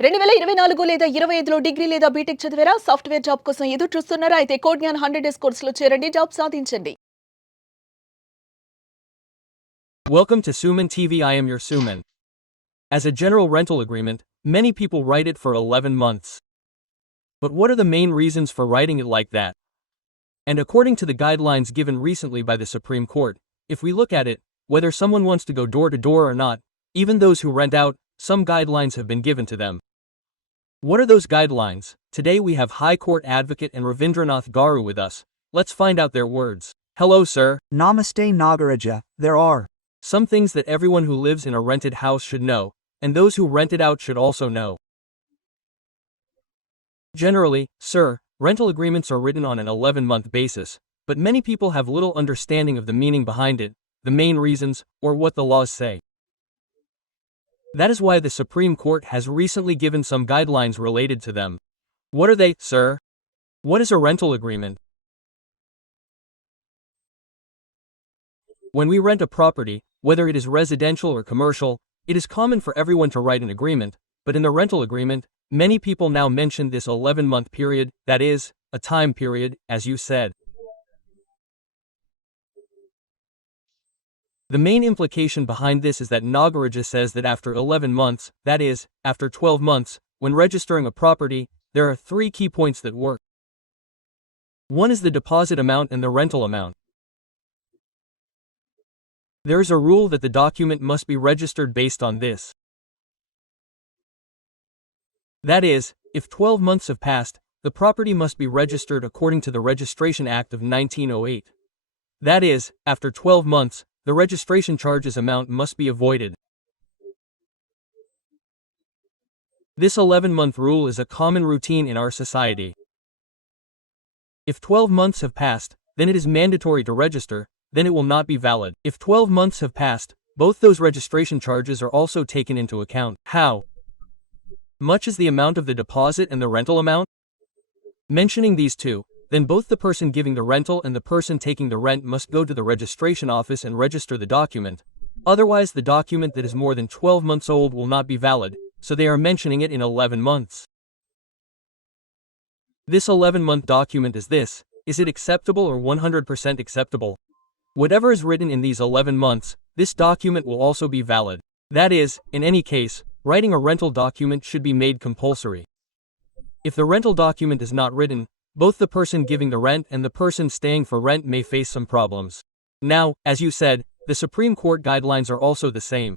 2024 లేదా 25లో డిగ్రీ లేదా బీటెక్ చదివారా? సాఫ్ట్‌వేర్ జాబ్ కోసం ఎదురు చూస్తున్నారా? అయితే కోడ్ జ్ఞాన్ 100 డేస్ కోర్సులో చేరండి. జాబ్ సాధించండి. Welcome to Suman TV. I am your Suman. As a general rental agreement, many people write it for 11 months. But what are the main reasons for writing it like that? And according to the guidelines given recently by the Supreme Court, if we look at it, whether someone wants to go door to door or not, even those who rent out, some guidelines have been given to them. What are those guidelines? Today we have High Court Advocate and Ravindranath Garu with us. Let's find out their words. Hello, sir. Namaste Nagaraja. There are Some things that everyone who lives in a rented house should know, and those who rent it out should also know. Generally, sir, rental agreements are written on an 11-month basis, but many people have little understanding of the meaning behind it, the main reasons, or what the laws say. That is why the Supreme Court has recently given some guidelines related to them. What are they, sir? What is a rental agreement? When we rent a property, whether it is residential or commercial, it is common for everyone to write an agreement, but in the rental agreement, many people now mention this 11-month period, that is, a time period, as you said. The main implication behind this is that Nagaraja says that after 11 months, that is, after 12 months, when registering a property, there are 3 key points that work. One is the deposit amount and the rental amount. There is a rule that the document must be registered based on this. That is, if 12 months have passed, the property must be registered according to the Registration Act of 1908. That is, after 12 months, the registration charges amount must be avoided. This 11-month rule is a common routine in our society. If 12 months have passed, then it is mandatory to register, then it will not be valid. If 12 months have passed, both those registration charges are also taken into account. How much is the amount of the deposit and the rental amount? Mentioning these two, then both the person giving the rental and the person taking the rent must go to the registration office and register the document. Otherwise, the document that is more than 12 months old will not be valid, so they are mentioning it in 11 months. This 11-month document is this. Is it acceptable or 100% acceptable? Whatever is written in these 11 months, this document will also be valid. That is, in any case, writing a rental document should be made compulsory. If the rental document is not written, both the person giving the rent and the person staying for rent may face some problems. Now, as you said, the Supreme Court guidelines are also the same.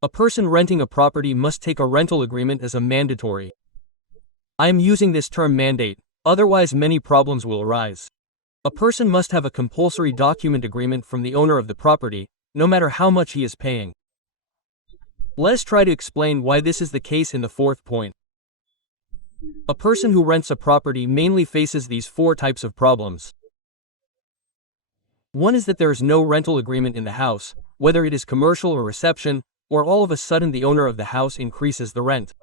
A person renting a property must take a rental agreement as a mandatory. I am using this term mandate, otherwise many problems will arise. A person must have a compulsory document agreement from the owner of the property, no matter how much he is paying. Let us try to explain why this is the case in the 4th point. A person who rents a property mainly faces these 4 types of problems. One is that there is no rental agreement in the house, whether it is commercial or reception, or all of a sudden the owner of the house increases the rent.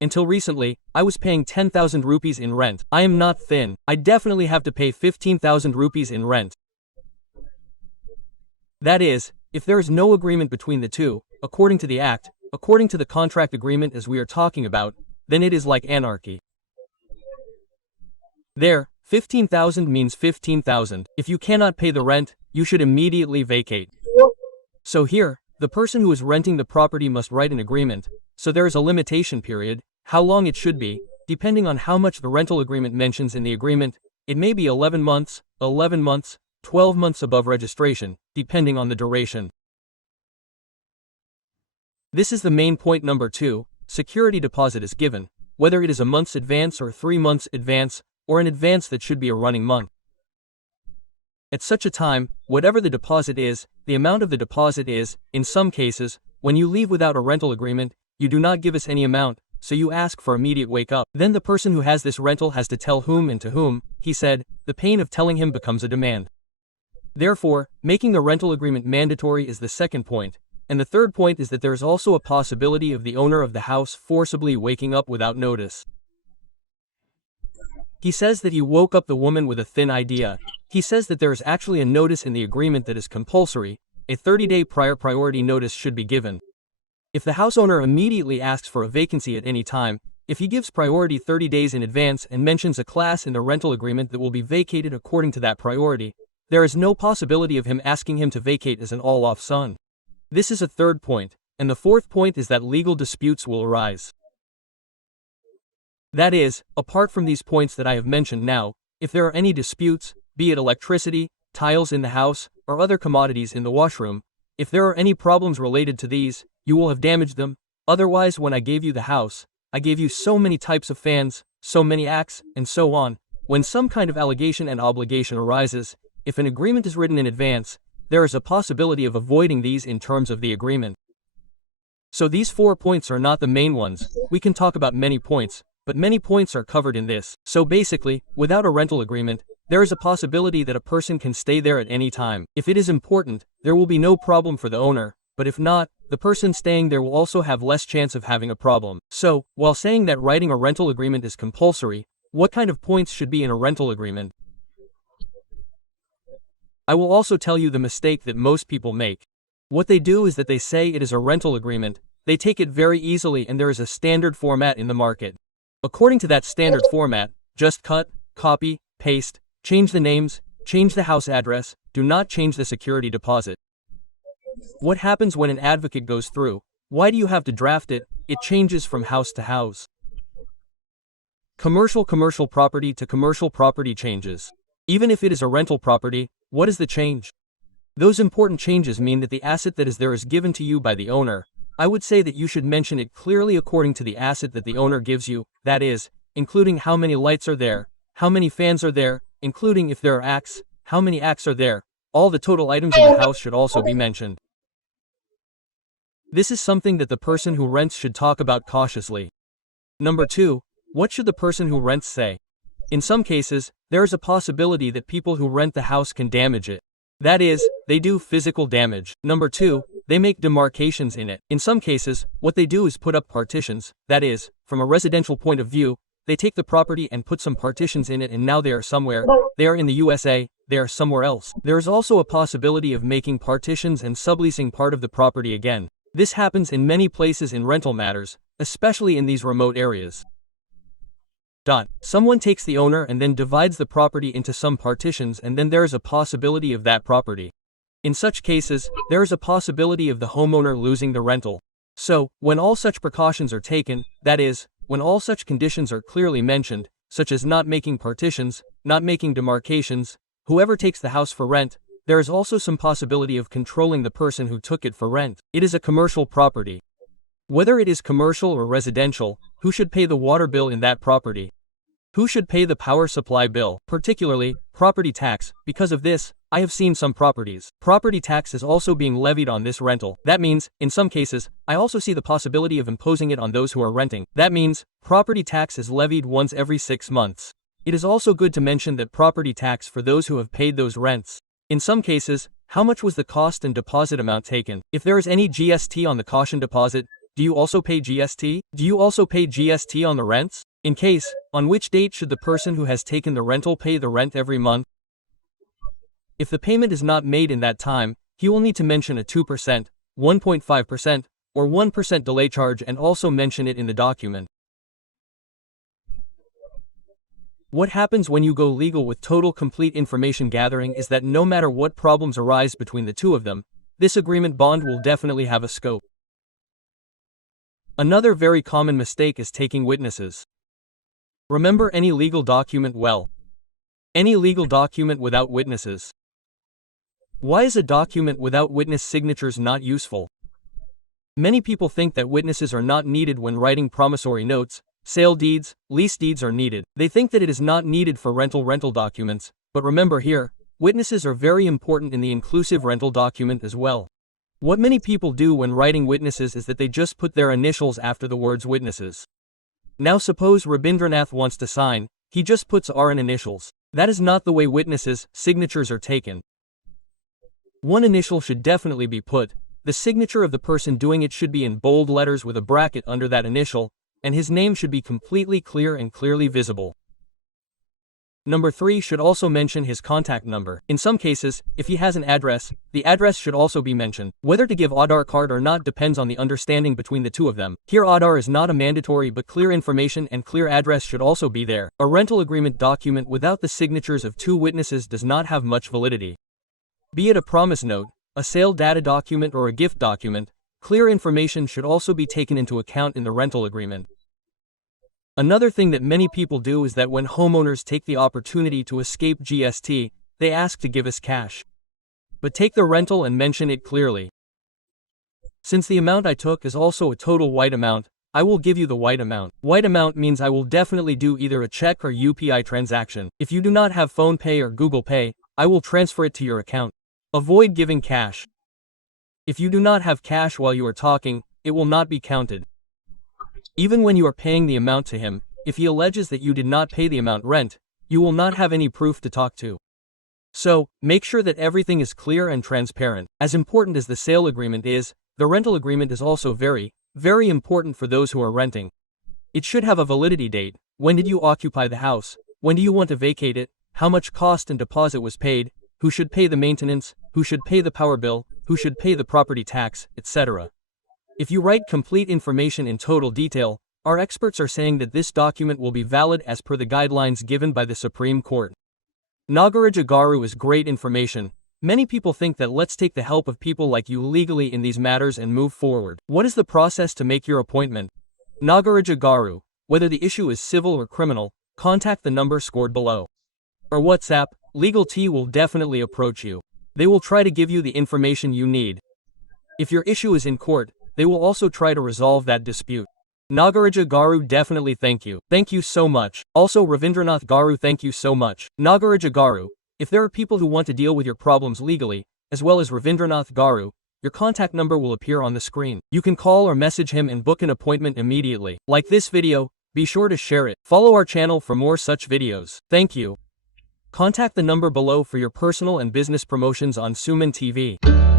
Until recently, I was paying 10,000 rupees in rent. I am not thin. I definitely have to pay 15,000 rupees in rent. That is, if there is no agreement between the two, according to the Act, according to the contract agreement as we are talking about, then it is like anarchy. There, 15,000 means 15,000. If you cannot pay the rent, you should immediately vacate. So here, the person who is renting the property must write an agreement, so there is a limitation period, how long it should be, depending on how much the rental agreement mentions in the agreement. It may be 11 months, 12 months above registration, depending on the duration. This is the main point number 2, security deposit is given, whether it is a month's advance or 3 months advance, or an advance that should be a running month. At such a time, whatever the deposit is, the amount of the deposit is, in some cases, when you leave without a rental agreement, you do not give us any amount, so you ask for immediate wake up. Then the person who has this rental has to tell whom and to whom, he said, the pain of telling him becomes a demand. Therefore, making the rental agreement mandatory is the 2nd point, and the 3rd point is that there is also a possibility of the owner of the house forcibly waking up without notice. He says that he woke up the woman with a thin idea. He says that there is actually a notice in the agreement that is compulsory. A 30-day prior priority notice should be given. If the house owner immediately asks for a vacancy at any time, if he gives priority 30 days in advance and mentions a class in the rental agreement that will be vacated according to that priority, there is no possibility of him asking him to vacate as an all-off son. This is a third point, and the fourth point is that legal disputes will arise. That is, apart from these points that I have mentioned now, if there are any disputes, be it electricity, tiles in the house, or other commodities in the washroom, if there are any problems related to these, you will have damaged them. Otherwise, when I gave you the house, I gave you so many types of fans, so many acts, and so on. When some kind of allegation and obligation arises, if an agreement is written in advance, there is a possibility of avoiding these in terms of the agreement. So these 4 points are not the main ones. We can talk about many points, but many points are covered in this. So basically, without a rental agreement, there is a possibility that a person can stay there at any time. If it is important, there will be no problem for the owner, but if not, the person staying there will also have less chance of having a problem. So, while saying that writing a rental agreement is compulsory, what kind of points should be in a rental agreement? I will also tell you the mistake that most people make. What they do is that they say it is a rental agreement, they take it very easily, and there is a standard format in the market. According to that standard format, just cut, copy, paste, change the names, change the house address, do not change the security deposit. What happens when an advocate goes through? Why do you have to draft it? It changes from house to house. Commercial property to commercial property changes. Even if it is a rental property, what is the change? Those important changes mean that the asset that is there is given to you by the owner. I would say that you should mention it clearly according to the asset that the owner gives you, that is, including how many lights are there, how many fans are there, including if there are acts, how many acts are there. All the total items in the house should also be mentioned. This is something that the person who rents should talk about cautiously. Number 2, what should the person who rents say? In some cases, there is a possibility that people who rent the house can damage it. That is, they do physical damage. Number 2, they make demarcations in it. In some cases, what they do is put up partitions. That is, from a residential point of view, they take the property and put some partitions in it, and now they are somewhere. They are in the USA, they are somewhere else. There is also a possibility of making partitions and subleasing part of the property again. This happens in many places in rental matters, especially in these remote areas. Someone takes the owner and then divides the property into some partitions, and then there is a possibility of that property. In such cases, there is a possibility of the homeowner losing the rental. So, when all such precautions are taken, that is, when all such conditions are clearly mentioned, such as not making partitions, not making demarcations, whoever takes the house for rent, there is also some possibility of controlling the person who took it for rent. It is a commercial property. Whether it is commercial or residential, who should pay the water bill in that property? Who should pay the power supply bill, particularly property tax? Because of this, I have seen some properties. Property tax is also being levied on this rental. That means, in some cases, I also see the possibility of imposing it on those who are renting. That means, property tax is levied once every 6 months. It is also good to mention that property tax for those who have paid those rents. In some cases, how much was the cost and deposit amount taken? If there is any GST on the caution deposit, do you also pay GST? Do you also pay GST on the rents? In case, on which date should the person who has taken the rental pay the rent every month? If the payment is not made in that time, he will need to mention a 2%, 1.5%, or 1% delay charge, and also mention it in the document. What happens when you go legal with total complete information gathering is that no matter what problems arise between the two of them, this agreement bond will definitely have a scope. Another very common mistake is taking witnesses. Remember any legal document well. Any legal document without witnesses. Why is a document without witness signatures not useful? Many people think that witnesses are not needed when writing promissory notes, sale deeds, lease deeds are needed. They think that it is not needed for rental documents, but remember here, witnesses are very important in the inclusive rental document as well. What many people do when writing witnesses is that they just put their initials after the words witnesses. Now suppose Rabindranath wants to sign, he just puts RN initials. That is not the way witnesses' signatures are taken. One initial should definitely be put, the signature of the person doing it should be in bold letters with a bracket under that initial, and his name should be completely clear and clearly visible. Number 3 should also mention his contact number. In some cases, if he has an address, the address should also be mentioned. Whether to give Aadhaar card or not depends on the understanding between the two of them. Here Aadhaar is not a mandatory but clear information and clear address should also be there. A rental agreement document without the signatures of 2 witnesses does not have much validity. Be it a promise note, a sale data document or a gift document, clear information should also be taken into account in the rental agreement. Another thing that many people do is that when homeowners take the opportunity to escape GST, they ask to give us cash. But take the rental and mention it clearly. Since the amount I took is also a total white amount, I will give you the white amount. White amount means I will definitely do either a check or UPI transaction. If you do not have PhonePe or Google Pay, I will transfer it to your account. Avoid giving cash. If you do not have cash while you are talking, it will not be counted. Even when you are paying the amount to him, if he alleges that you did not pay the amount rent, you will not have any proof to talk to. So, make sure that everything is clear and transparent. As important as the sale agreement is, the rental agreement is also very important for those who are renting. It should have a validity date. When did you occupy the house? When do you want to vacate it? How much cost and deposit was paid? Who should pay the maintenance? Who should pay the power bill? Who should pay the property tax, etc. If you write complete information in total detail, our experts are saying that this document will be valid as per the guidelines given by the Supreme Court. Nagaraja Garu is great information. Many people think that let's take the help of people like you legally in these matters and move forward. What is the process to make your appointment? Nagaraja Garu, whether the issue is civil or criminal, contact the number scored below. Or WhatsApp, Legal T will definitely approach you. They will try to give you the information you need. If your issue is in court, they will also try to resolve that dispute. Nagaraja Garu definitely thank you. Thank you so much. Also Ravindranath Garu thank you so much. Nagaraja Garu, if there are people who want to deal with your problems legally, as well as Ravindranath Garu, your contact number will appear on the screen. You can call or message him and book an appointment immediately. Like this video, be sure to share it. Follow our channel for more such videos. Thank you. Contact the number below for your personal and business promotions on Suman TV.